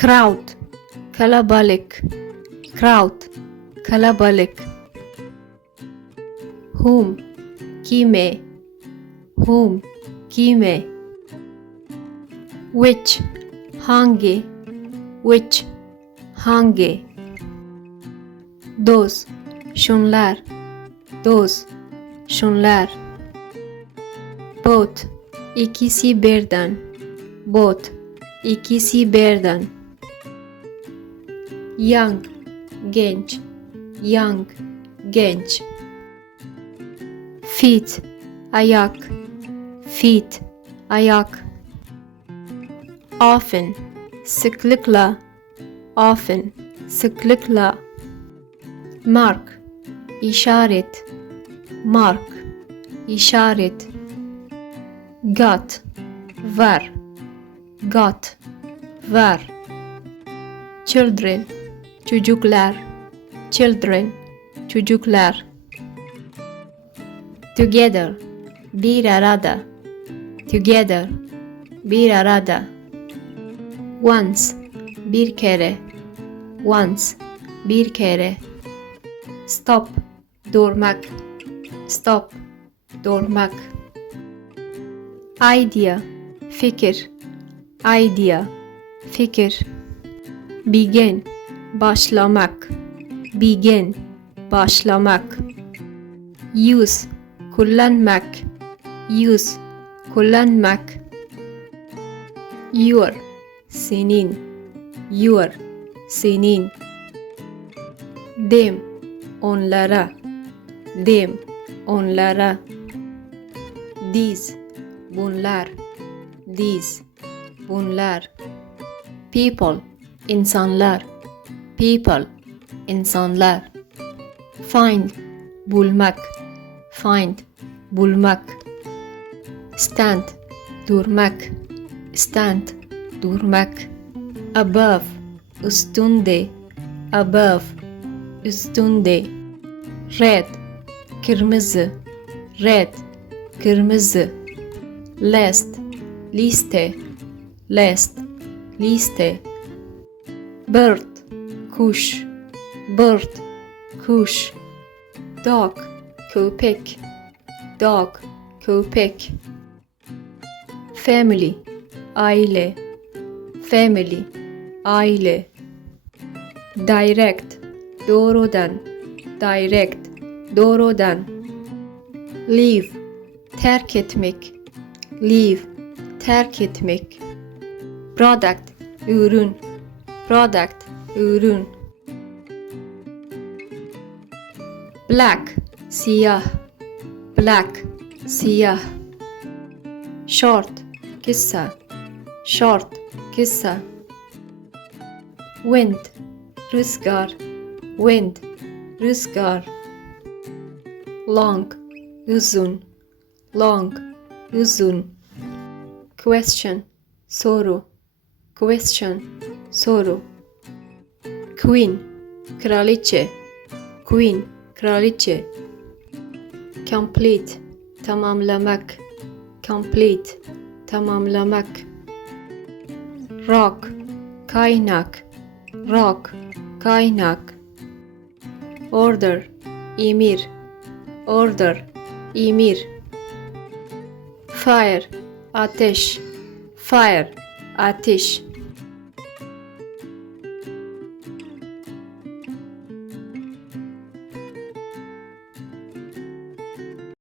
crowd kalabalık crowd kalabalık whom kime. Whom kime. Which. Hangi. Which. Hangi. Those şunlar. Those şunlar. Both ikisi birden. Both ikisi birden young genç. Young genç. Feet ayak. Feet ayak. Often sıklıkla. Often sıklıkla. Mark işaret. Mark işaret. Got var got var children çocuklar. Children. Çocuklar. Together. Bir arada. Together. Bir arada. Once. Bir kere. Once. Bir kere. Stop. Durmak. Stop. Durmak. İdea. Fikir. İdea. Fikir. Begin başlamak. Begin başlamak. Use kullanmak. Use kullanmak. Your senin. Your senin. Them onlara. Them onlara. These bunlar. These bunlar. People insanlar people insanlar. Find bulmak. Find bulmak. Stand durmak. Stand durmak. Above üstünde. Above üstünde. Red kırmızı. Red kırmızı. List liste. List liste. Bird kuş bird kuş dog köpek dog köpek. Family aile. Family aile. Direct doğrudan. Direct doğrudan. Leave terk etmek. Leave terk etmek. Product ürün. Product ürün. Black siyah. Black siyah. Short kısa. Short kısa. Wind rüzgar. Wind rüzgar. Long uzun. Long uzun. Question soru. Question soru queen kraliçe. Queen kraliçe. Complete tamamlamak. Complete tamamlamak. Rock kaynak. Rock kaynak. Order emir. Order emir. Fire ateş. Fire ateş